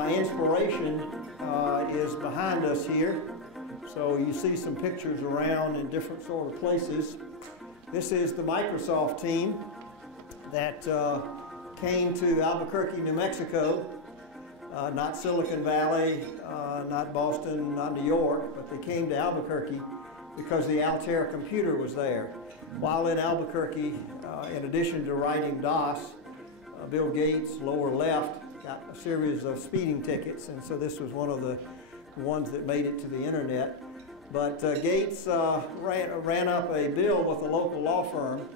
My inspiration is behind us here. So you see some pictures around in different sort of places. This is the Microsoft team that came to Albuquerque, New Mexico, not Silicon Valley, not Boston, not New York, but they came to Albuquerque because the Altair computer was there. While in Albuquerque, in addition to writing DOS, Bill Gates, lower left, got a series of speeding tickets, and so this was one of the ones that made it to the internet. But Gates ran up a bill with a local law firm,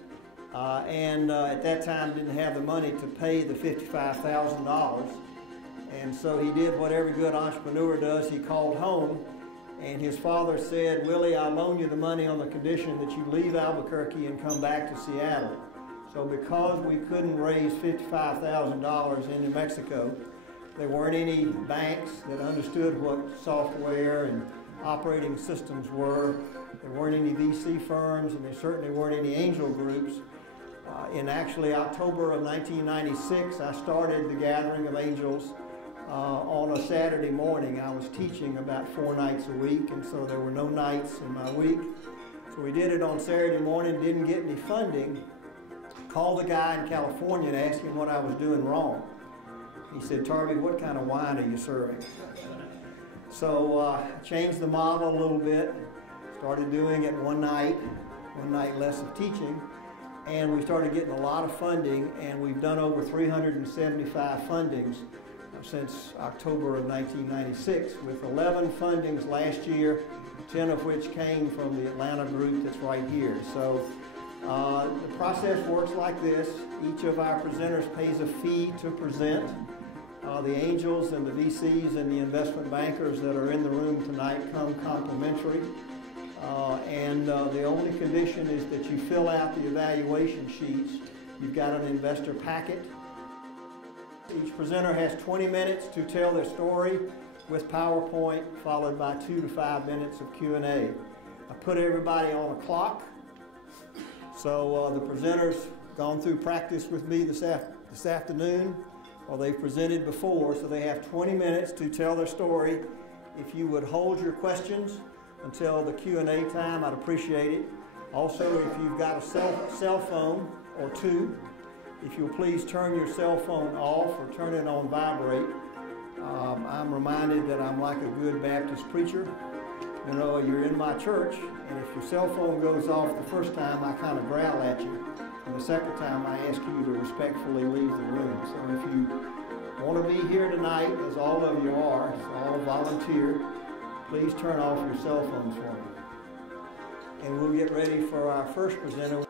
and at that time didn't have the money to pay the $55,000. And so he did what every good entrepreneur does. He called home, and his father said, "Willie, I'll loan you the money on the condition that you leave Albuquerque and come back to Seattle." So because we couldn't raise $55,000 in New Mexico, there weren't any banks that understood what software and operating systems were. There weren't any VC firms, and there certainly weren't any angel groups. In actually October of 1996, I started the Gathering of Angels on a Saturday morning. I was teaching about 4 nights a week, and so there were no nights in my week. So we did it on Saturday morning, didn't get any funding. Called the guy in California and asked him what I was doing wrong. He said, "Tarby, what kind of wine are you serving?" So changed the model a little bit, started doing it one night less of teaching, and we started getting a lot of funding, and we've done over 375 fundings since October of 1996, with 11 fundings last year, 10 of which came from the Atlanta group that's right here. So the process works like this. Each of our presenters pays a fee to present. The angels and the VCs and the investment bankers that are in the room tonight come complimentary. The only condition is that you fill out the evaluation sheets. You've got an investor packet. Each presenter has 20 minutes to tell their story with PowerPoint, followed by 2 to 5 minutes of Q&A. I put everybody on a clock. So the presenters gone through practice with me this afternoon, or they've presented before, so they have 20 minutes to tell their story. If you would hold your questions until the Q&A time, I'd appreciate it. Also, if you've got a cell phone or two, if you'll please turn your cell phone off or turn it on vibrate. I'm reminded that I'm like a good Baptist preacher. You know, you're in my church, and if your cell phone goes off the first time, I kind of growl at you. And the second time, I ask you to respectfully leave the room. So if you want to be here tonight, as all of you are, so all volunteer, please turn off your cell phones for me. And we'll get ready for our first presenter.